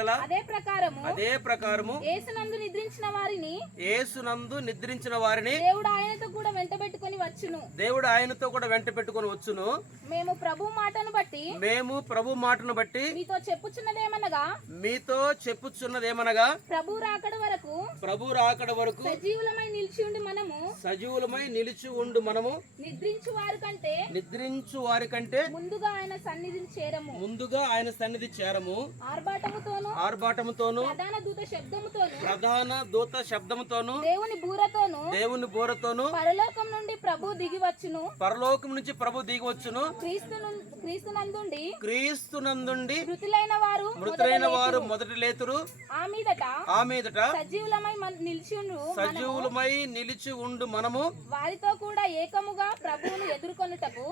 అదే ప్రకారము యేసునందు నిద్రించిన వారిని దేవుడు ఆయనతో కూడా వెంట పెట్టుకొని వచ్చును. మేము ప్రభు మాటను బట్టి మీతో చెప్పుచున్నదేమనగా ప్రభు రాకడ వరకు సజీవులమై నిలిచి ఉండు మనము నిద్రించు వారి కంటే ముందుగా ఆయన సన్నిధి చేరము. ఆర్భాటముతోను ప్రధాన దూత శబ్దముతోను దేవుని బూరతోను పరలోకం నుంచి ప్రభు దిగి వచ్చును. క్రీస్తునందుండి మృతులైన వారు మొదట లేతురు. ఆ మీదట సజీవులమై నిలిచి ఉండు మనము వారితో కూడా ఏకముగా ప్రభువును ఎదుర్కొనుటకు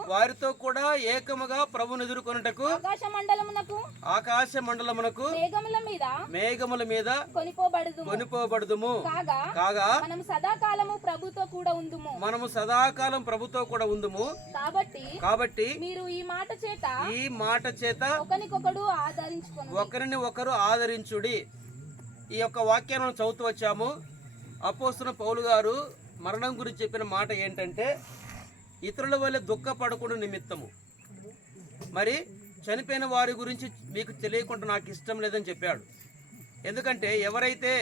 ఆకాశ మండలమునకు మేఘముల మీద కొనిపోబడుదుము. కాగా మనము సదాకాలం ప్రభుతో కూడా ఉందుము. కాబట్టి మీరు ఈ మాట చేత ఒకరిని ఒకరు ఆదరించుడి. ఈ యొక్క వాక్యాలను చదువుతూ వచ్చాము. అపోస్తలుడైన పౌలు గారు మరణం గురించి చెప్పిన మాట ఏంటంటే, ఇతరుల వల్ల దుఃఖపడకుండా నిమిత్తము. మరి చనిపోయిన వారి గురించి మీకు తెలియకుండా నాకు ఇష్టం లేదని చెప్పాడు. ఎందుకంటే ఎవరైతే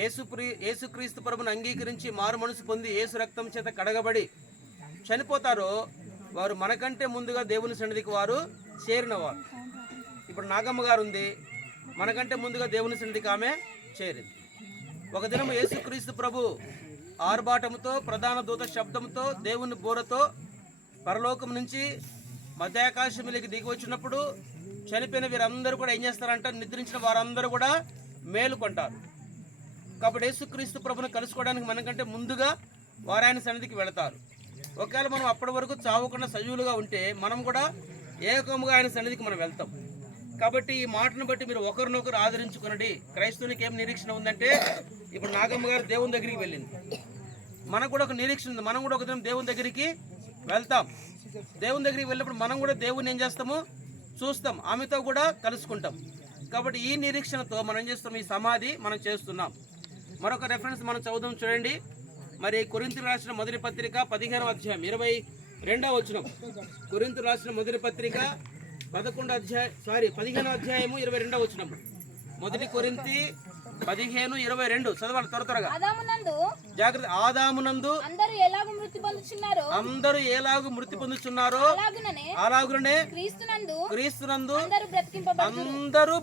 యేసుక్రీస్తు ప్రభుని అంగీకరించి మారు మనసు పొంది యేసు రక్తం చేత కడగబడి చనిపోతారో వారు మనకంటే ముందుగా దేవుని సన్నిధికి వారు చేరినవారు. ఇప్పుడు నాగమ్మ గారు ఉంది, మనకంటే ముందుగా దేవుని సన్నిధికి ఆమె చేరింది. ఒక దినం యేసుక్రీస్తు ప్రభు ఆర్భాటముతో ప్రధాన దూత శబ్దంతో దేవుని బూరతో పరలోకం నుంచి మధ్యాకాశంలోకి దిగి వచ్చినప్పుడు చనిపోయిన వీరందరూ కూడా ఏం చేస్తారంటే, నిద్రించిన వారందరూ కూడా మేలుకొంటారు. కాబట్టి యేసుక్రీస్తు ప్రభుని కలుసుకోవడానికి మనకంటే ముందుగా వారు ఆయన సన్నిధికి వెళతారు. ఒకవేళ మనం అప్పటి వరకు చావకుండా సజీవులుగా ఉంటే మనం కూడా ఏకముగా ఆయన సన్నిధికి మనం వెళ్తాం. కాబట్టి ఈ మాటను బట్టి మీరు ఒకరినొకరు ఆదరించుకునండి. క్రైస్తవునికి ఏం నిరీక్షణ ఉందంటే, ఇప్పుడు నాగమ్మ గారు దేవుని దగ్గరికి వెళ్ళింది, మనకు కూడా ఒక నిరీక్షణ ఉంది. మనం కూడా ఒక దినం దేవుని దగ్గరికి వెళ్తాం. దేవుని దగ్గరికి వెళ్ళినప్పుడు మనం కూడా దేవుని ఏం చేస్తాము, చూస్తాం, ఆమెతో కూడా కలుసుకుంటాం. కాబట్టి ఈ నిరీక్షణతో మనం ఏం చేస్తాం, ఈ సమాధి మనం చేస్తున్నాం. మరొక రెఫరెన్స్ మనం చదువుదాం చూడండి. మరి కొరింథీయులకు రాసిన మొదటి పత్రిక 15వ అధ్యాయం 22వ వచనం. కొరింథీయులకు రాసిన మొదటి పత్రిక 15వ అధ్యాయము 22వ వచనం. మొదటి కొరింథీ 15:22 చదవాలి త్వరగా. జాగ్రత్త. ఆదామునందు అందరూ ఎలాగూ మృతి పొందుచున్నారో అలాగునే క్రీస్తునందు అందరూ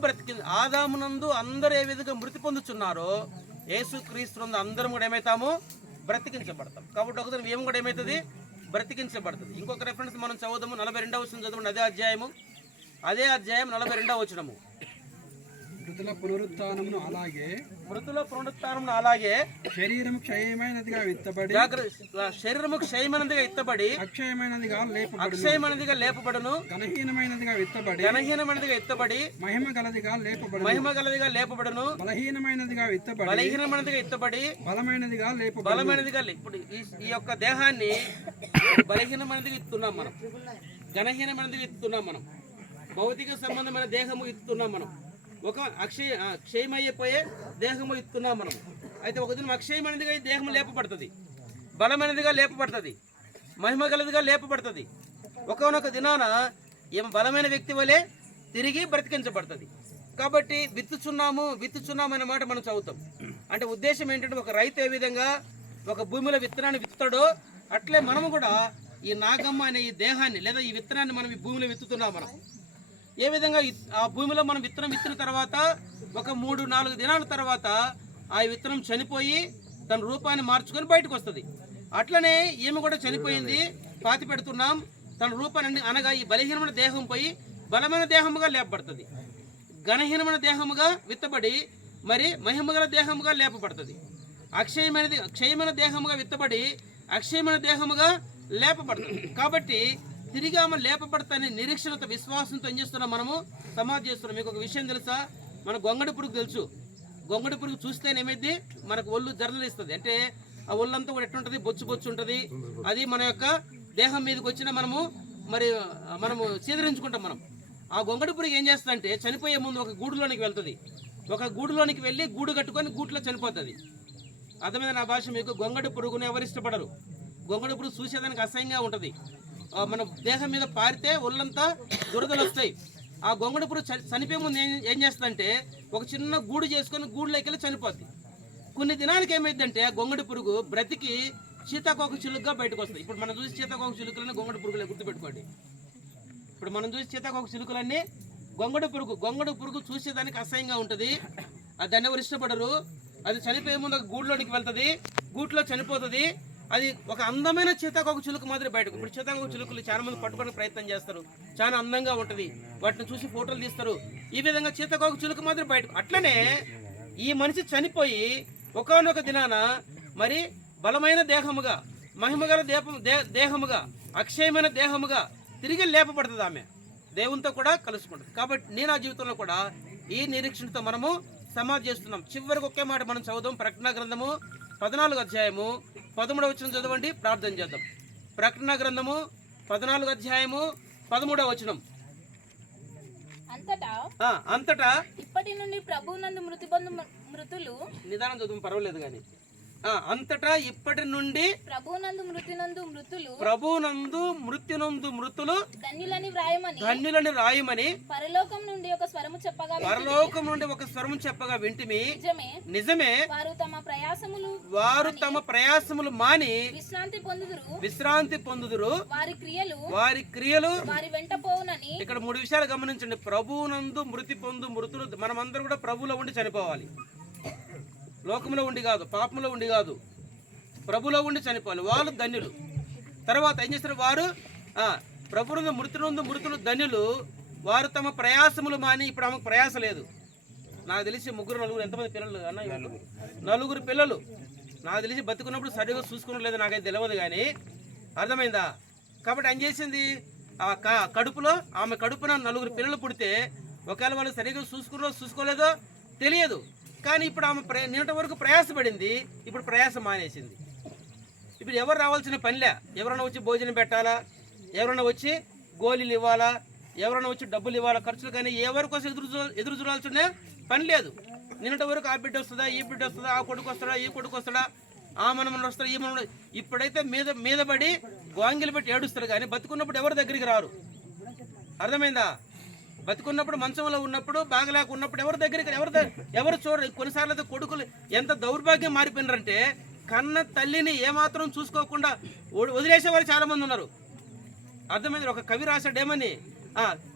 ఆదామునందు అందరూ ఏ విధంగా మృతి పొందుచున్నారో యేసు క్రీస్తునందు అందరం కూడా ఏమైతాము, బ్రతికించబడతాం. కాబట్టి ఒకసారి మేము కూడా ఏమవుతుంది, బ్రతికించబడుతుంది. ఇంకొక రెఫరెన్స్ మనం చదువుదాము. 42వ వచనం చదవండి. అదే అధ్యాయం 42వ వచనము. మృతుల పునరుత్థానమును అలాగే శరీరము క్షయమైనదిగా విత్తబడి అక్షయమైనదిగా లేపబడును. ఘనహీనమైనదిగా విత్తబడి మహిమ గలదిగా లేపబడును. బలహీనమైనదిగా విత్తబడి బలమైనదిగా ఇప్పుడు ఈ యొక్క దేహాన్ని బలహీనమైనదిగా ఇస్తున్నాం మనం, ఘనహీనమైనదిగా ఇస్తున్నాం మనం, భౌతిక సంబంధమైన దేహము ఇస్తున్నాం మనం, ఒక క్షయమైపోయే దేహము ఇస్తున్నాం మనం. అయితే ఒక దినం అక్షయమైనదిగా ఈ దేహం లేపబడుతుంది, బలమైనదిగా లేపబడుతుంది, మహిమ గలదిగా లేపబడుతుంది. ఒకనొక దినాన ఏం బలమైన వ్యక్తి వలె తిరిగి బ్రతికించబడుతుంది. కాబట్టి విత్తుచున్నాము అనే మాట మనం చదువుతాం. అంటే ఉద్దేశం ఏంటంటే, ఒక రైతు ఏ విధంగా ఒక భూమిలో విత్తనాన్ని విత్తుతాడో అట్లే మనము కూడా ఈ నాగమ్మ అనే ఈ దేహాన్ని లేదా ఈ విత్తనాన్ని మనం ఈ భూమిలో విత్తుతున్నాం. మనం ఏ విధంగా ఆ భూమిలో మనం విత్తనం విత్తిన తర్వాత ఒక 3-4 దినాల తర్వాత ఆ విత్తనం చనిపోయి తన రూపాన్ని మార్చుకొని బయటకు వస్తుంది. అట్లనే ఈమె కూడా చనిపోయింది, పాతి పెడుతున్నాం. తన రూపాన్ని అనగా ఈ బలహీనమైన దేహం పోయి బలమైన దేహముగా లేపబడుతుంది, ఘనహీనమైన దేహముగా విత్తబడి మరి మహిమగల దేహముగా లేపబడుతుంది. క్షయమైన దేహముగా విత్తబడి అక్షయమైన దేహముగా లేపబడుతుంది. కాబట్టి తిరిగి ఆమె లేపబడతానే నిరీక్షణతో విశ్వాసంతో ఏం చేస్తున్నాం, మనము సమాధి చేస్తున్నాం. మీకు ఒక విషయం తెలుసా, మన గొంగడి పురుగు తెలుసు. గొంగడి పురుగు చూస్తేనేమైంది, మనకు ఒళ్ళు జర్నలిస్తుంది. అంటే ఆ ఒళ్ళంతా కూడా ఎట్లుంటుంది, బొచ్చు ఉంటుంది. అది మన యొక్క దేహం మీదకి వచ్చిన మనము చీదరించుకుంటాం మనం. ఆ గొంగడి పురుగు ఏం చేస్తుందంటే చనిపోయే ముందు ఒక గూడులోనికి వెళ్తుంది. ఒక గూడులోనికి వెళ్ళి గూడు కట్టుకొని గూట్లో చనిపోతుంది. అర్థమైన నా భాష మీకు. గొంగడి పురుగును ఎవరు ఇష్టపడరు. గొంగడి పురుగు చూసేదానికి అసహ్యంగా ఉంటుంది. మన దేహం మీద పారితే ఒళ్ళంతా దురదలు వస్తాయి. ఆ గొంగడి పురుగు చనిపోయే ముందు ఏం చేస్తుందంటే ఒక చిన్న గూడు చేసుకొని గూడులోకి వెళ్ళి చనిపోద్ది. కొన్ని దినానికి ఏమైందంటే ఆ గొంగడి పురుగు బ్రతికి సీతాకోక చిలుకగా బయటకు వస్తాయి. ఇప్పుడు మనం చూసి సీతాకోక చిలుకలన్నీ గొంగడి పురుగులే, గుర్తుపెట్టుకోండి. ఇప్పుడు మనం చూసి సీతాకోక చిలుకలన్నీ గొంగడి పురుగు. గొంగడి పురుగు చూసేదానికి అసహ్యంగా ఉంటుంది. దాన్ని ఎవరు ఇష్టపడరు. అది చనిపోయే ముందు ఒక గూడులోనికి వెళ్తుంది, గూట్లో చనిపోతుంది. అది ఒక అందమైన సీతాకోక చిలుక మాదిరి బయటకు. ఇప్పుడు సీతాకోక చిలుకలు చాలా మంది పట్టుకోవడానికి ప్రయత్నం చేస్తారు. చాలా అందంగా ఉంటుంది, వాటిని చూసి ఫోటోలు తీస్తారు. ఈ విధంగా సీతాకోక చిలుక మాదిరి బయటకు. అట్లనే ఈ మనిషి చనిపోయి ఒకానొక దినాన మరి బలమైన దేహముగా, మహిమగల దేహముగా, అక్షయమైన దేహముగా తిరిగి లేపబడుతుంది. ఆమె దేవునితో కూడా కలుసుకుంటుంది. కాబట్టి నేను ఆ జీవితంలో కూడా ఈ నిరీక్షణతో మనము సమాధి చేస్తున్నాం. చివరికి ఒకే మాట మనం చదువుదాం. ప్రకటన గ్రంథము 14వ అధ్యాయము 13వ వచనం చదవండి, ప్రార్థన చేద్దాం. ప్రకటన గ్రంథము 14వ అధ్యాయము 13వ వచనం. అంతటా ఇప్పటి నుండి ప్రభువునందు మృతులు నిదానం చదువు, పర్వాలేదు కానీ. అంతటా ఇప్పటి నుండి ప్రభువునందు మృత్యునందు మృతులు ధన్యులని వ్రాయమని పరలోకం నుండి ఒక స్వరము చెప్పగా వింటిమి. నిజమే, వారు తమ ప్రయాసములు మాని విశ్రాంతి పొందుదురు, వారి క్రియలు వారి వెంట పోవునని. ఇక్కడ 3 విషయాలు గమనించండి. ప్రభువునందు మృతి పొందు మృతులు. మనమందరూ కూడా ప్రభువులో ఉండి చనిపోవాలి. లోకంలో ఉండి కాదు, పాపంలో ఉండి కాదు, ప్రభులో ఉండి చనిపోవాలి. వాళ్ళు ధన్యులు. తర్వాత ఏం చేస్తారు? వారు ప్రభునందు మృతులు ధన్యులు, వారు తమ ప్రయాసములు మాని. ఇప్పుడు ఆమెకు ప్రయాస లేదు. నాకు తెలిసి 3-4 ఎంతమంది పిల్లలు అన్న? 4 పిల్లలు. నాకు తెలిసి బతుకున్నప్పుడు సరిగా చూసుకున్న లేదు, నాకైతే తెలియదు కానీ. అర్థమైందా? కాబట్టి ఏం చేసింది? కడుపులో ఆమె కడుపున 4 పిల్లలు పుడితే ఒకవేళ వాళ్ళు సరిగా చూసుకోలేదో తెలియదు. కానీ ఇప్పుడు ఆమె నిన్నటి వరకు ప్రయాసపడింది, ఇప్పుడు ప్రయాస మానేసింది. ఇప్పుడు ఎవరు రావాల్సిన పనిలే. ఎవరైనా వచ్చి భోజనం పెట్టాలా, ఎవరైనా వచ్చి గోళీలు ఇవ్వాలా, ఎవరైనా వచ్చి డబ్బులు ఇవ్వాలా, ఖర్చులు. కానీ ఎవరి కోసం ఎదురు చూడాల్సిన పని లేదు. నిన్నటి వరకు ఆ బిడ్డ వస్తుందా, ఈ బిడ్డ వస్తుందా, ఆ కొడుకు వస్తాడా, ఈ కొడుకు వస్తాడా, ఆ మనమని వస్తాడా, ఈ మన. ఇప్పుడైతే మీద పడి గోంగిలు పెట్టి ఏడుస్తారు. కానీ బతుకున్నప్పుడు ఎవరి దగ్గరికి రారు. అర్థమైందా? బతుకున్నప్పుడు, మంచంలో ఉన్నప్పుడు, బాగలేక ఉన్నప్పుడు ఎవరి దగ్గరికి ఎవరు చూడరు. కొన్నిసార్లు అయితే కొడుకులు ఎంత దౌర్భాగ్యం మారిపోయినారంటే కన్న తల్లిని ఏమాత్రం చూసుకోకుండా వదిలేసేవారు చాలా మంది ఉన్నారు. అర్థమైంది? ఒక కవి రాశాడేమని,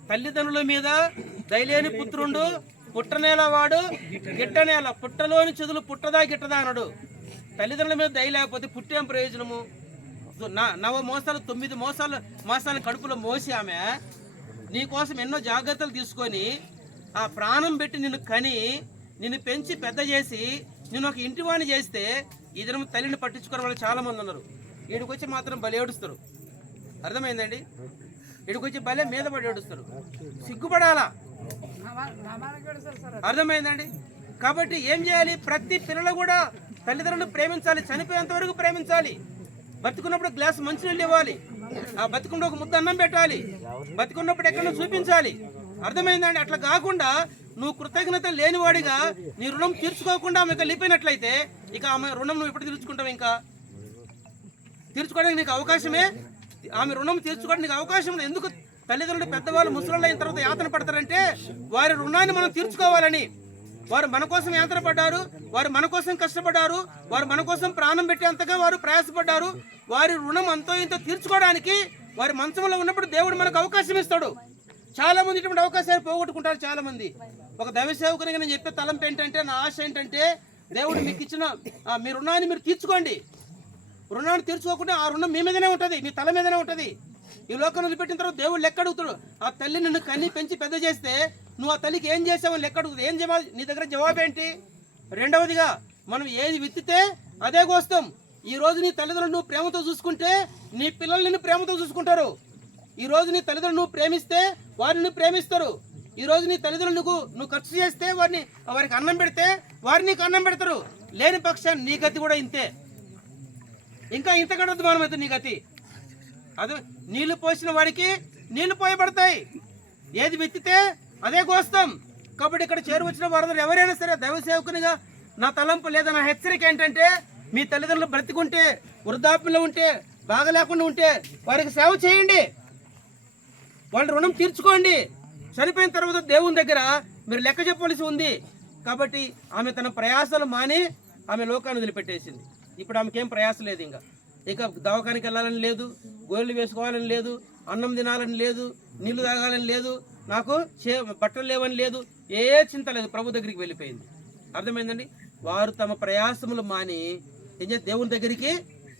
తల్లిదండ్రుల మీద దయలేని పుత్రుండు, పుట్టనేల వాడు గిట్టనేల, పుట్టలోని చెదులు పుట్టదా గిట్టదా అన్నాడు. తల్లిదండ్రుల మీద దయ లేకపోతే పుట్టేం ప్రయోజనము? 9 మాసాలు కడుపులో మోసి ఆమె నీకోసం ఎన్నో జాగ్రత్తలు తీసుకొని ఆ ప్రాణం పెట్టి నిన్ను కని, నిన్ను పెంచి పెద్ద చేసి, నిన్ను ఒక ఇంటివాణి చేస్తే ఈ దినం తల్లిని పట్టించుకునే వాళ్ళు చాలా మంది ఉన్నారు. ఈడికొచ్చి మాత్రం బలి ఏడుస్తారు. అర్థమైందండి? ఈడికొచ్చి బలే మీద పడి ఏడుస్తారు. సిగ్గుపడాలా? అర్థమైందండి? కాబట్టి ఏం చేయాలి? ప్రతి పిల్లలు కూడా తల్లిదండ్రులు ప్రేమించాలి, చనిపోయేంత వరకు ప్రేమించాలి. బతుకున్నప్పుడు గ్లాస్ మంచినీళ్ళు ఇవ్వాలి, బతుకున్నప్పుడు ఒక ముద్ద అన్నం పెట్టాలి, బతుకున్నప్పుడు ఎక్కడో చూపించాలి. అర్థమైందండి? అట్లా కాకుండా నువ్వు కృతజ్ఞత లేనివాడిగా నీ రుణం తీర్చుకోకుండా ఆమె వెళ్ళిపోయినట్లయితే ఇక ఆమె రుణం నువ్వు ఎప్పుడు తీర్చుకుంటావు? ఇంకా తీర్చుకోవడానికి నీకు అవకాశమే, ఆమె రుణం తీర్చుకోవడానికి నీకు అవకాశం. ఎందుకు తల్లిదండ్రులు పెద్దవాళ్ళు ముసలోళ్ళు అయిన తర్వాత యాతన పడతారంటే వారి రుణాన్ని మనం తీర్చుకోవాలని. వారు మన కోసం యాతన పడ్డారు, వారు మన కోసం కష్టపడ్డారు, వారు మన కోసం ప్రాణం పెట్టేంతగా వారు ప్రయాసపడ్డారు. వారి రుణం అంతో ఇంతో తీర్చుకోవడానికి వారి మంచంలో ఉన్నప్పుడు దేవుడు మనకు అవకాశం ఇస్తాడు. చాలా మంది ఇటువంటి అవకాశాలు పోగొట్టుకుంటారు. చాలా మంది ఒక దైవ సేవకునిగా నేను చెప్పే తలంపు ఏంటంటే, నా ఆశ ఏంటంటే, దేవుడు మీకు ఇచ్చిన మీ రుణాన్ని మీరు తీర్చుకోండి. రుణాన్ని తీర్చుకోకుండా ఆ రుణం మీ మీదనే ఉంటుంది, మీ తల మీదనే ఉంటుంది. ఈ లోకం వదిలిపెట్టిన తర్వాత దేవుడు లెక్క అడుగుతాడు. ఆ తల్లి నిన్ను కన్ని పెంచి పెద్ద చేస్తే నువ్వు ఆ తల్లికి ఏం చేసావని లెక్క అడుగుతుంది. ఏం జవాబు? నీ దగ్గర జవాబు ఏంటి? రెండవదిగా, మనం ఏది విత్తితే అదే కోస్తాం. ఈ రోజు నీ తల్లిదండ్రులు నువ్వు ప్రేమతో చూసుకుంటే నీ పిల్లలు నిన్ను ప్రేమతో చూసుకుంటారు. ఈ రోజు నీ తల్లిదండ్రులు నువ్వు ప్రేమిస్తే వారిని ప్రేమిస్తారు. ఈ రోజు నీ తల్లిదండ్రులు నువ్వు ఖర్చు చేస్తే వారికి అన్నం పెడితే వారు నీకు అన్నం పెడతారు. లేని పక్షాన్ని నీ గతి కూడా ఇంతే. ఇంకా ఇంతకంటే అధ్వానమైతే నీ గతి. అదే నీళ్లు పోసిన వాడికి నీళ్లు పోయబడతాయి. ఏది విత్తితే అదే కోస్తాం. కాబట్టి ఇక్కడ చేరువచ్చిన వారందరూ ఎవరైనా సరే దైవ సేవకునిగా నా తలంపు లేదా నా హెచ్చరిక ఏంటంటే, మీ తల్లిదండ్రులు బ్రతికుంటే, వృద్ధాప్యంలో ఉంటే, బాగా లేకుండా ఉంటే వారికి సేవ చేయండి, వాళ్ళ రుణం తీర్చుకోండి. చనిపోయిన తర్వాత దేవుని దగ్గర మీరు లెక్క చెప్పవలసి ఉంది. కాబట్టి ఆమె తన ప్రయాసాలు మాని ఆమె లోకాన్ని వదిలిపెట్టేసింది. ఇప్పుడు ఆమెకేం ప్రయాసం లేదు, ఇక దవాఖానికి వెళ్ళాలని లేదు, గోళ్ళు వేసుకోవాలని లేదు, అన్నం తినాలని లేదు, నీళ్లు తాగాలని లేదు, నాకు బట్టలు లేవని లేదు, ఏ చింత లేదు. ప్రభు దగ్గరికి వెళ్ళిపోయింది. అర్థమైందండి? వారు తమ ప్రయాసములు మాని ఏం చేసి దేవుని దగ్గరికి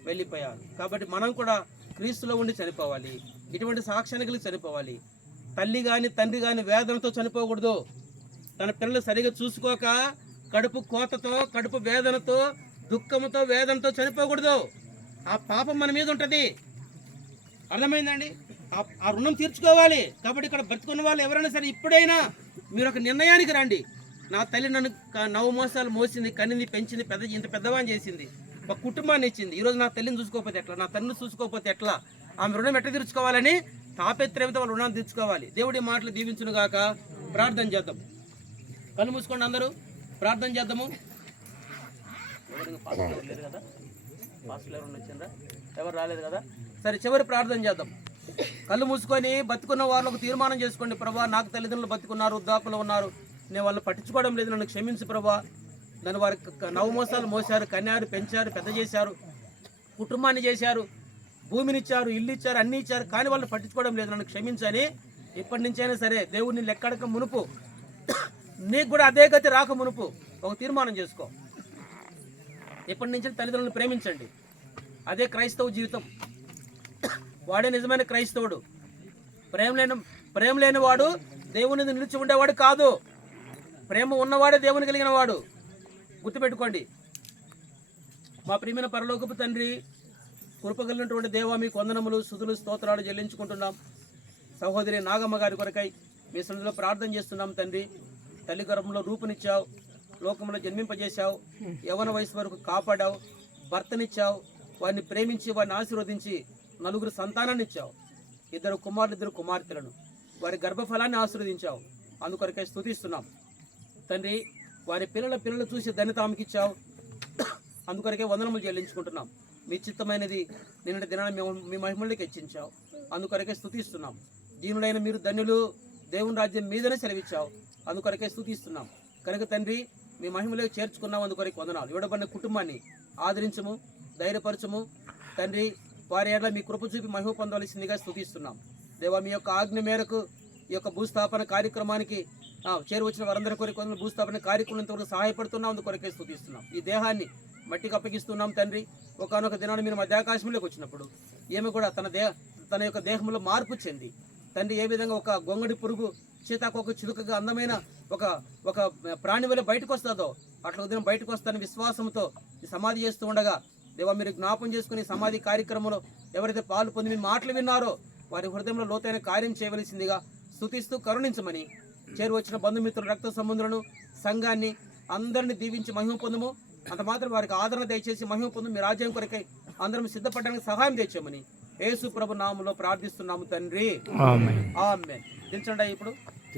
వెళ్ళిపోయారు. కాబట్టి మనం కూడా క్రీస్తులో ఉండి చనిపోవాలి. ఇటువంటి సాక్ష్యాన్ని కలిగి చనిపోవాలి. తల్లి కానీ తండ్రి కానీ వేదనతో చనిపోకూడదు. తన పిల్లలు సరిగా చూసుకోక కడుపు కోతతో, కడుపు వేదనతో, దుఃఖంతో, వేదనతో చనిపోకూడదు. ఆ పాపం మన మీద ఉంటుంది. అర్థమైందండి? ఆ రుణం తీర్చుకోవాలి. కాబట్టి ఇక్కడ బ్రతుకున్న వాళ్ళు ఎవరైనా సరే ఇప్పుడైనా మీరు ఒక నిర్ణయానికి రండి. నా తల్లి నన్ను 9 మాసాలు మోసింది, కనింది, పెంచింది, ఇంత పెద్దవాని చేసింది, ఒక కుటుంబాన్ని ఇచ్చింది. ఈరోజు నా తల్లిని చూసుకోకపోతే ఎట్లా, నా తండ్రిని చూసుకోకపోతే ఎట్లా, ఆమె రుణం ఎట్లా తీర్చుకోవాలని తాపత్రయంతో వాళ్ళ రుణాన్ని తీర్చుకోవాలి. దేవుడి మాటలు దీవించును గాక. ప్రార్థన చేద్దాం. కళ్ళు మూసుకోండి, అందరూ ప్రార్థన చేద్దాము. లేదు కదా, పాస్టర్లు ఎవరు వచ్చిండ్రా? ఎవరు రాలేదు కదా? సరే, చివరి ప్రార్థన చేద్దాం. కళ్ళు మూసుకొని బతుకున్న వాళ్ళకు తీర్మానం చేసుకోండి. ప్రభా, నాకు తల్లిదండ్రులు బతుకున్నారు, వృద్ధాపులు ఉన్నారు, నేను వాళ్ళని పట్టించుకోవడం లేదు, నన్ను క్షమించు ప్రభా. నన్ను వారికి 9 మాసాలు మోసారు, కన్యారు, పెంచారు, పెద్ద చేశారు, కుటుంబాన్ని చేశారు, భూమిని ఇచ్చారు, ఇల్లు ఇచ్చారు, అన్నీ ఇచ్చారు, కానీ వాళ్ళని పట్టించుకోవడం లేదు, నన్ను క్షమించని ఇప్పటి నుంచైనా సరే దేవుడిని లెక్కడక మునుపు, నీకు కూడా అదే గతి రాక మునుపు ఒక తీర్మానం చేసుకో. ఇప్పటి నుంచి తల్లిదండ్రులను ప్రేమించండి. అదే క్రైస్తవ జీవితం. వాడే నిజమైన క్రైస్తవుడు. ప్రేమ లేని వాడు దేవుని నిలిచి ఉండేవాడు కాదు. ప్రేమ ఉన్నవాడే దేవుని కలిగిన వాడు. గుర్తుపెట్టుకోండి. మా ప్రియమైన పరలోకపు తండ్రి, కృపగలిగినటువంటి దేవా, మీకు వందనములు, స్తుతులు, స్తోత్రాలు చెల్లించుకుంటున్నాం. సహోదరి నాగమ్మ గారి కొరకై మీ సన్నిధిలో ప్రార్థన చేస్తున్నాం తండ్రి. తల్లి గర్భంలో రూపునిచ్చావు, లోకంలో జన్మింపజేశావు, యవ్వన వయసు వరకు కాపాడావు, భర్తనిచ్చావు, వారిని ప్రేమించి వారిని ఆశీర్వదించి 4 సంతానాన్ని ఇచ్చావు, 2 కుమారులు 2 కుమార్తెలను, వారి గర్భఫలాన్ని ఆశీర్వదించావు. అందుకొరకై స్తుతిస్తున్నాం తండ్రి. వారి పిల్లలు చూసి ధన్యత ఆమెకి ఇచ్చావు. అందుకొరకే వందనములు చెల్లించుకుంటున్నాం. మీ చిత్తమైనది నిన్నటి దినాన్ని మీ మహిమల్లోకి హెచ్చించావు. అందుకొరకే స్తుతిస్తున్నాం. దీనుడైన మీరు ధన్యులు, దేవుని రాజ్యం మీదనే సెలవిచ్చావు. అందుకొరకే స్తుతిస్తున్నాం. కనుక తండ్రి, మీ మహిమలోకి చేర్చుకున్నాం. అందుకొరకు వందనాలు. ఇవ్వబడిన కుటుంబాన్ని ఆదరించము, ధైర్యపరచము తండ్రి. వారి ఏళ్ళ మీ కృప చూపి మహిమ పొందవలసిందిగా స్తుతిస్తున్నాం. దేవా, మీ యొక్క ఆజ్ఞ మేరకు ఈ యొక్క భూస్థాపన కార్యక్రమానికి చేరువచ్చిన వారందరి కొరకు భూస్థాపన కార్యక్రమం వరకు సహాయపడుతున్నాం. అందుకొరకే స్తుతిస్తున్నాం. ఈ దేహాన్ని మట్టికి అప్పగిస్తున్నాం తండ్రి. ఒకనొక దినాన్ని మీరు మధ్యాకాశంలోకి వచ్చినప్పుడు ఏమి కూడా తన యొక్క దేహంలో మార్పు చెంది తండ్రి, ఏ విధంగా ఒక గొంగడి పురుగు సీతాకోక చిలుకగా అందమైన ఒక ప్రాణి వల్ల బయటకు వస్తుందో అట్లా ఉదయం బయటకు వస్తానని విశ్వాసంతో ఈ సమాధి చేస్తూ ఉండగా దేవా, మీరు జ్ఞాపం చేసుకుని సమాధి కార్యక్రమంలో ఎవరైతే పాలు పొంది మీ మాటలు విన్నారో వారి హృదయంలో లోతైన కార్యం చేయవలసిందిగా స్తుతిస్తూ కరుణించమని చేరువచ్చిన బంధుమిత్రులు, రక్త సంబంధులను, సంఘాన్ని అందరినీ దీవించి మహిమ పొందము. అంత మాత్రం వారికి ఆదరణ దయచేసి మహిమ పొందు మీ రాజ్యం కొరకై అందరం సిద్ధపడడానికి సహాయం తెచ్చామని యేసు ప్రభు నామములో ప్రార్థిస్తున్నాము తండ్రి. ఆమేన్. దించండి ఇప్పుడు.